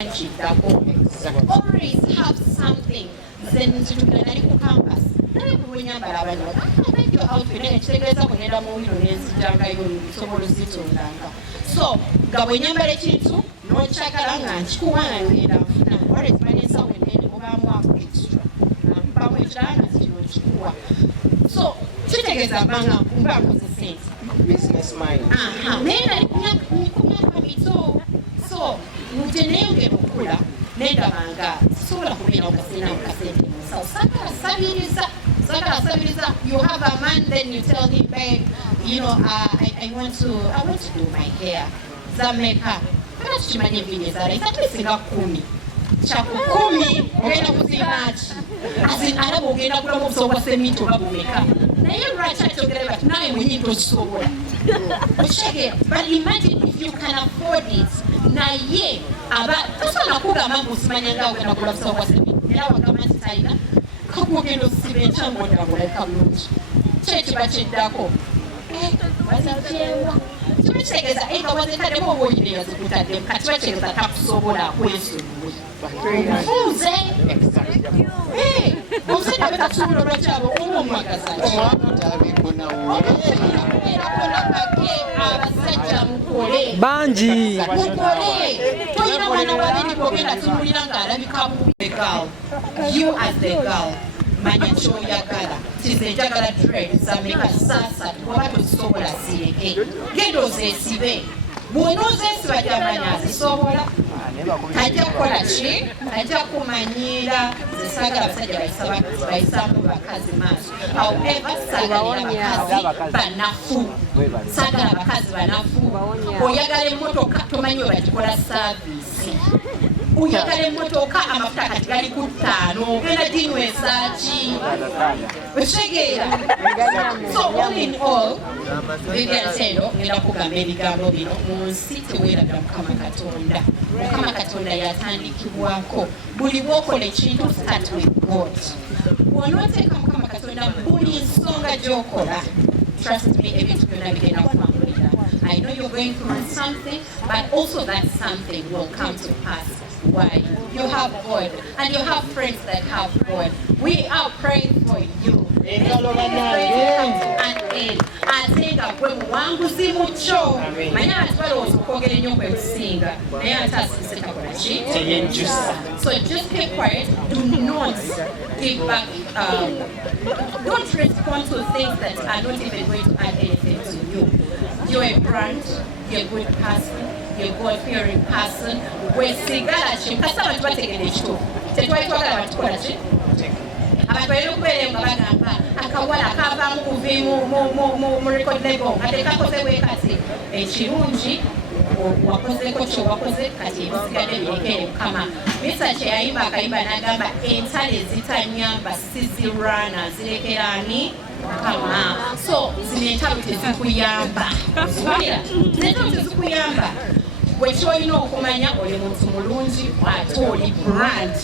always have something. Then to the campus. When you're outfit and it's so when you're married to no chakaranga, Chuan, or it's my son so take as a banga, business mind. So, Mutenenge Mukula, Neda Manga, Sola Kumina Casina, so Saka Sabiriza, you have a man, then you tell him, babe, you know, I want to do my hair. Zameka, that's Chimani Vinis, I think Kumi. Chakumi, Rena Muzimachi, as in Arabo Gena Promo, so what's the meat to Babumeka. Now you're right, but now we need to so well. But imagine if you can afford it. Na ye aba sasa nakuga mambo simanyanga kwenda kula sawa sema era wakamati Tayiinza kakugendo sibencha ngoda muleka mulungi chechi bachidako bazachewa tumetegeza eka wazekade ko boyine yazikutadde kati bategeza takusobola kwesu fuze omusajja betakusobola lwakyabo omumagaza abasajja mukole banji toyina mwana wabiri kogenda tunulira ng'alabika girl. You as the girl manya kyoyagala tize njagala dread zameka sasa kuba tozisobola zireke genda ozeesibe bw'onozeesiba gyamanya azisobola tajja kukola ki tajja kumanyira zesaagala abasajja bayisaamu bakazi maaso however saagalira bakazi banafu saagala bakazi banafu oyagala emmotoka tomanyi we bagikola saavisi oyagala emmotoka amafuta kati gali ku 5 genda ginywesa ki okitegeera so all in all ebyatendo ngenda kugamba ebigambo bino mu nsi teweeraga mukama katonda mukama katonda yatandikibwako buli bwokola ekintu start with God bw'onooteeka mukama katonda buli nsonga gy'okola trust me ebintu byonna bigenda kumangulira. I know you're going through something but also that something will come to pass. Why? You have God and you have friends that have God. We are praying for you. Atenga gwe muwanguzi mucho manya atwalowooza okwogera ennyo kwe kusinga naye ate asise takola ki teyenjusa. So just keep quiet. Do not give back don't respond to things that are not even going to add anything to you. You're a brand, you're a good person, you're a God-fearing person. Wesigala ki kasi abantu bategera ekituufu tetwali twagala abantu kola ki abantu balina okubeera nga bagamba akawala kavaamu kuvimu mu record label ate kakozebwe kati ekirungi wakozeko kyewakoze kati ebisigadde birekere mukama. Misa kyeyayimba akayimba n'agamba entale zitanyamba sizirwana zirekera ani mukama. So zino entalo tezikuyamba zibulira zino tezikuyamba bwekyolina okumanya oli muntu mulungi ate oli brand.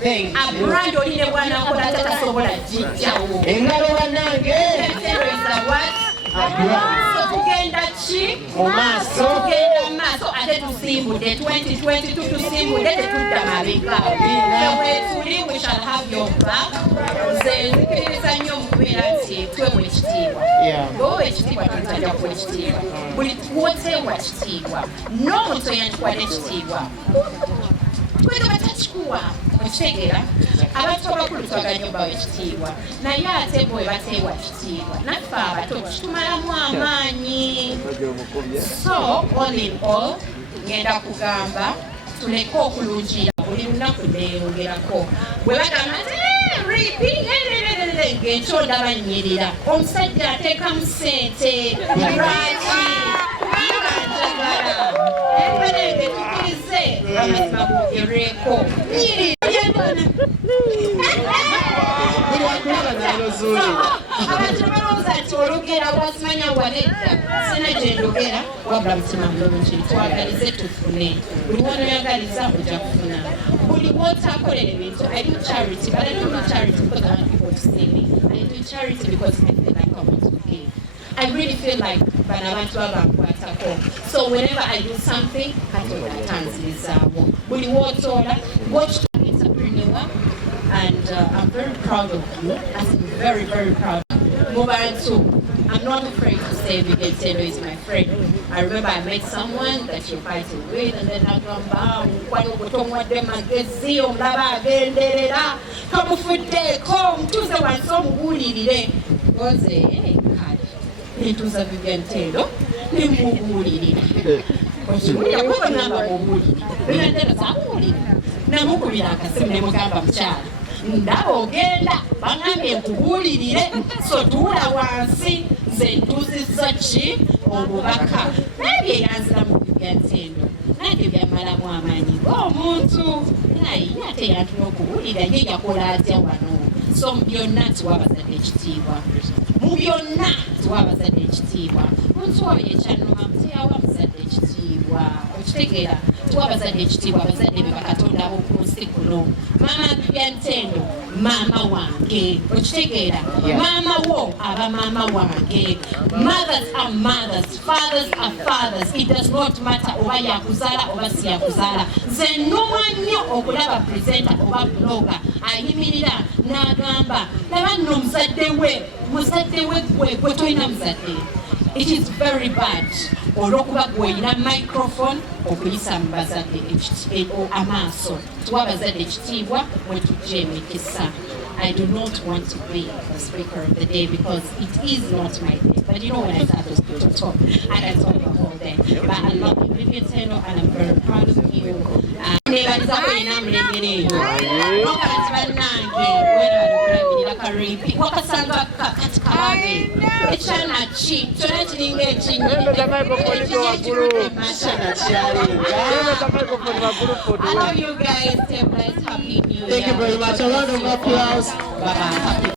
A brand olina bwanakola tatasobola jijjawo engalo bannange tugenda ki mu maaso tugenda maaso ate tusimbudde 2022 tusimbudde tetudda mabega wetuli we shall have your back. Nze nzikiririza nnyo mukubeera nti twewe ekitiibwa bweowa ekitiibwa tutajja kuwa ekitiibwa buli woteewa kitiibwa n'omuntu eyandikwadde ekitiibwa twegaba takikuwa okitegeera abantu abakulu twagala nnyo bawa ekitiibwa naye ate bwe bateewa kitiibwa naffe abato kitumalamu amaanyi. So all in all ngenda kugamba tuleke okulungira buli lunaku neeyongerako bwe bagamba ng'ekyo ndaba nnyirira omusajja ateekamu ssente lwaki kubanga njagala emperenge tukirize amazima googereko abantu balowooza nti olugera bwazimanya waledda sina gye ndogera wabula mutima mulungi twagalize tufune buli wanoyagaliza ojja kufuna buli wotaakolera ebintu. I do charity but I don't do charity because I want people to see me. I do charity because I feel like I want to give. I really feel like So whenever I do something, Katonda tanzirizaawo. Buli wotoola, watch entrepreneur, and I'm very proud of you. I'm very, very proud. Mobile, I'm not afraid to say Vigentelo is my friend. I remember I met someone that you're fighting with, and then I come back, Nituza Vigentelo, nimugulirira. Okiwulira kuba namba mugulirira. Vigentelo samuwulira. Namukubira akasimu ne mugamba mukyala. Ndaba ogenda bangambye nkubuulirire so tuula wansi nze ntuuzizza ki obubaka naye byeyanzira mu Vigentelo nange byamalamu amaanyi ng'omuntu naye ate yantuna okubuulira ye yakola atya wano so mu byonna tuwa abazadde ekitiibwa mu byonna tuwa abazadde ekitiibwa omuntu oyo ekyannuma muteyawa muzadde ekitiibwa okitegeera tuwa abazadde ekitiibwa abazadde be bakatonda ab'oku nsi kuno maama Vigentelo maama wange okitegeera maama wo aba maama wange mothers are mothers fathers are fathers it does not matter oba yakuzaala oba si yakuzaala nze nnumwa nnyo okulaba presenter oba blogger ayimirira n'agamba laba nno muzadde we gwe tolina muzadde. It is very bad olw'okuba gweyina microphone okuyisa mu bazadde amaaso tuwa abazadde ekitiibwa mwe tujja emikisa. I do not want to be the speaker of the day because it is not my day. But you know when I start to talk, I can talk the whole day. But I love you, Vigentelo, and I'm very proud of you. Wakasanga kati kalabe ekyana ki kyona kiringa ekinyi I love you guys. Stay blessed. Happy New Year. Thank you very much. A round of applause. Bye-bye.